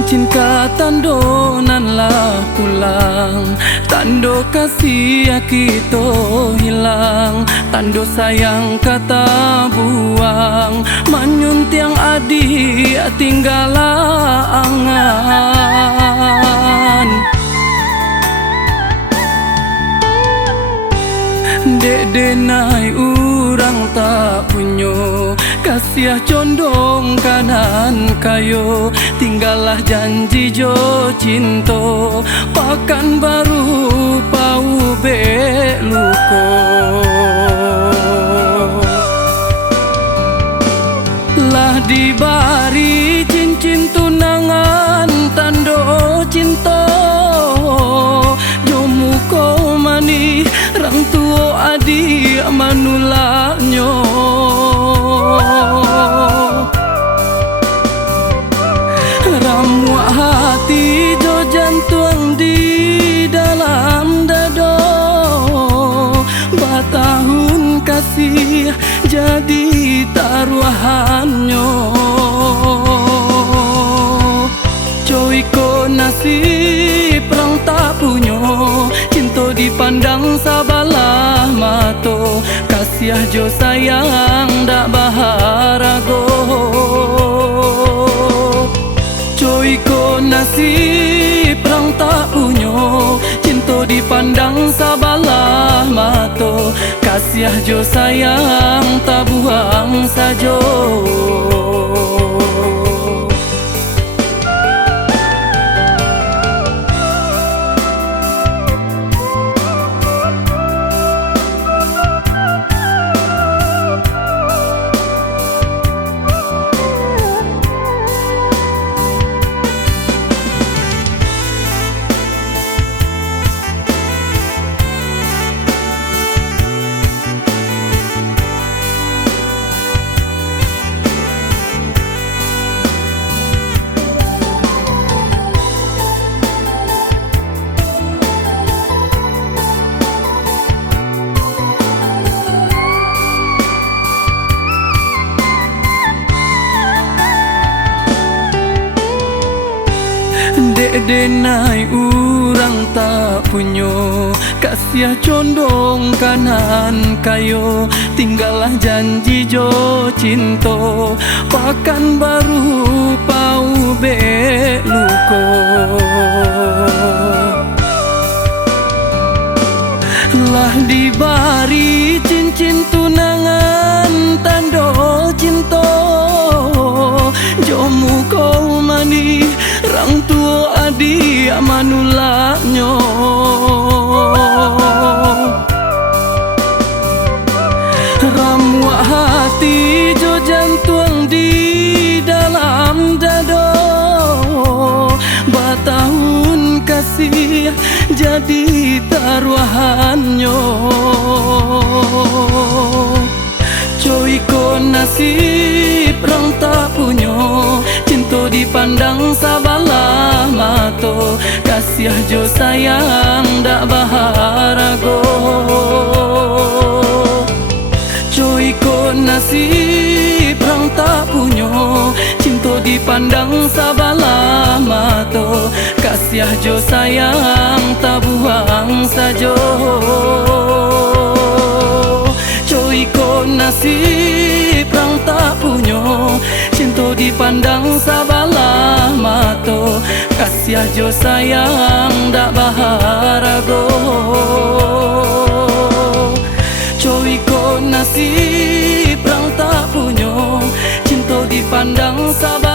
cincin tando nan lah pulang, tando kasih kita hilang, tando sayang kata buang, manyun tiang adi tinggal angan. Dek denai urang tak punyo, kasih condong kanan kayo, tinggallah janji jo cinto, pakan baru pau be luko. Lah dibari cincin tunangan tando cinta, jomu ko mani rang tuo adi manulaknyo. Ramuak hati jo jantung di dalam dado, batahun kasih jadi taruhannya. Coiko nasib rang tak punyo, cinta dipandang sabalah mato, kasih jo sayang dak baharago. Coiko nasib rang tak punyo, cinta dipandang sabalah mato, kasih jo sayang tak buang sajo. Dek denai urang tak punyo, kasih condong kanan kayo, tinggallah janji jo cinto, pakan baru pau be luko. Lah dibari cincin tunangan tando cinta, jomu kau mani rang tuo adi manulaknyo. Ramuak hati jo jantung di dalam dado, batahun kasih jadi taruhannya. Coiko nasib rang tak punyo, cinta dipandang sabalah mato, kasih jo sayang dak baharago. Coiko nasib rang tak punyo, cinta dipandang sabalah mato, kasih jo sayang tak buang sajo. Coiko nasib rang tak punyo, cinta dipandang sabalah mato, kasih jo sayang dak baharago. Coiko nasib rang tak punyo, cinta dipandang sabalah